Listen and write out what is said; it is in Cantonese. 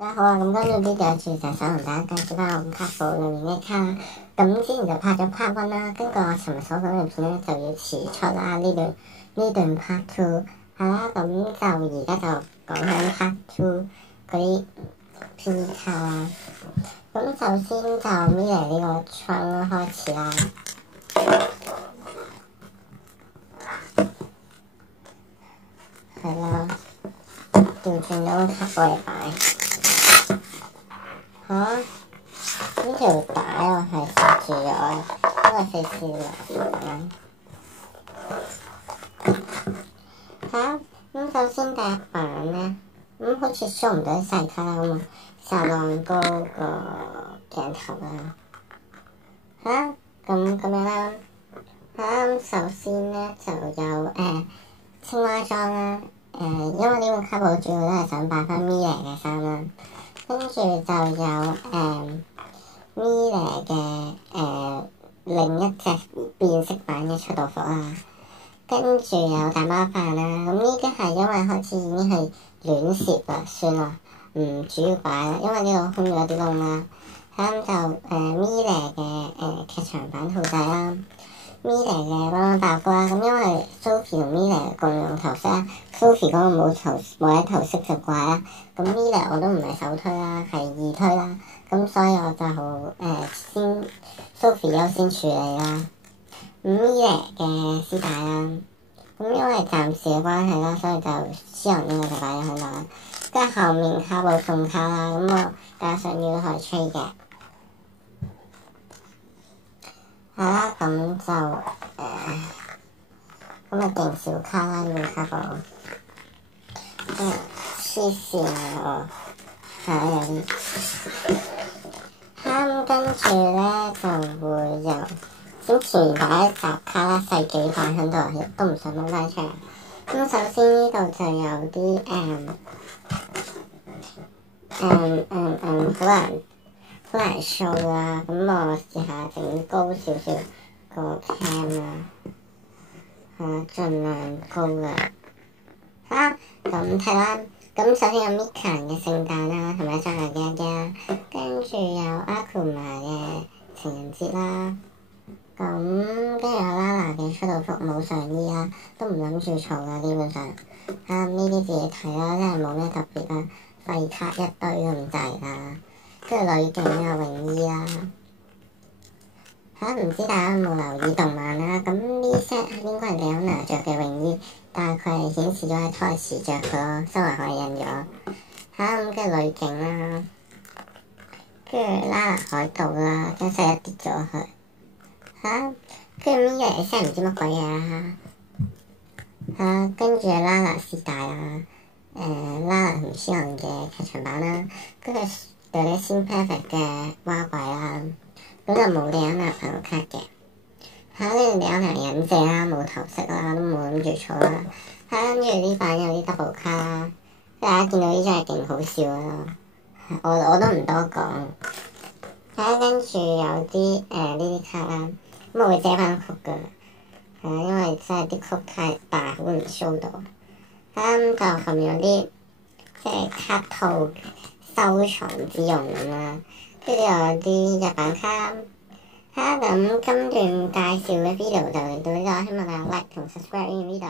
大家好啊！咁跟住呢就係想同大家介紹翻我卡簿裏面嘅卡。咁之前就拍咗 part 1啦，根據我尋日所講嘅片咧就要遲出啦。呢段 part 2係啦，咁就而家就講緊 part 2嗰啲 P 卡啦。咁首先就搣嚟呢個窗開始啦。係啦，調轉咗個卡簿嚟擺。呢條帶我係攝住咗，因為446啦。咁首先第一版咧，好似 show 唔到啲細卡啦，咁撒浪高個鏡頭啦。咁樣啦。首先咧就有青蛙裝啦。因為呢個卡簿主要都係想擺翻 Mila 嘅衫啦。跟住就有Mila 嘅另一隻變色版嘅出道服啦，跟住有大媽飯啦。咁呢啲係因為開始已經係亂攝啦，算啦，唔主要擺啦，因為呢度空咗啲窿啦。咁就Mila 嘅劇場版兔仔啦。Mila 嘅幫幫爆谷啦，咁因為 Sophie 同 Mila 共用頭飾啦 ，Sophie 嗰個冇一頭飾就怪啦，咁 Mila 我都唔係首推啦，係二推啦，咁所以我就先 Sophie 優先處理啦。Mila 嘅絲帶啦，咁因為暫時嘅關係啦，所以就私人呢個就擺咗喺度啦。跟住後面卡簿送卡啦，咁我大家想要都可以吹嘅。係啦，咁就勁少卡啦呢個卡簿，黐線啊我，有啲。跟住咧就會有先前面擺一集卡啦，細幾版喺度，都唔想攞翻出嚟。咁首先呢度就有啲好難 show 啦，咁我試下整高少少個 cam 啦，盡量高啦。咁睇啦，咁首先有 Mika 嘅聖誕啦，同埋張牙嘅嘅，跟住有 Akuma 嘅情人節啦，咁跟住有 Lala 嘅出道服冇上衣啦，都唔諗住儲啦，基本上。呢啲自己睇啦，真係冇咩特別啦，廢卡一堆咁滯啦。跟住女警有泳衣啦。唔知大家有冇留意動漫啦？咁呢 set 應該係Leona着嘅泳衣，但係佢係顯示咗喺台詞着嘅咯，周圍可以印咗。咁跟住女警啦，跟住Lala海盜啦，跟住一跌咗去。跟住Mila嘅 set 唔知乜鬼嘢啦。跟住Lala絲帶啦，Lala同Xion嘅劇場版啦，跟住Delicious Perfect 嘅蛙鬼啦。咁就冇Leona朋友卡嘅，跟住Leona忍者啦，冇頭飾啦，都冇諗住儲啦。跟住呢版有啲 double 卡啦，大家見到呢張係勁好笑啦，我都唔多講。跟住有啲呢啲卡啦，咁我會遮翻曲噶，因為真係啲曲太大，好唔 show 到。就後面有啲即係卡套收藏之用咁啦。跟住有啲日版卡。咁今段介紹嘅 video 就嚟到呢度，希望大家 like 同 subscribe 呢個 video。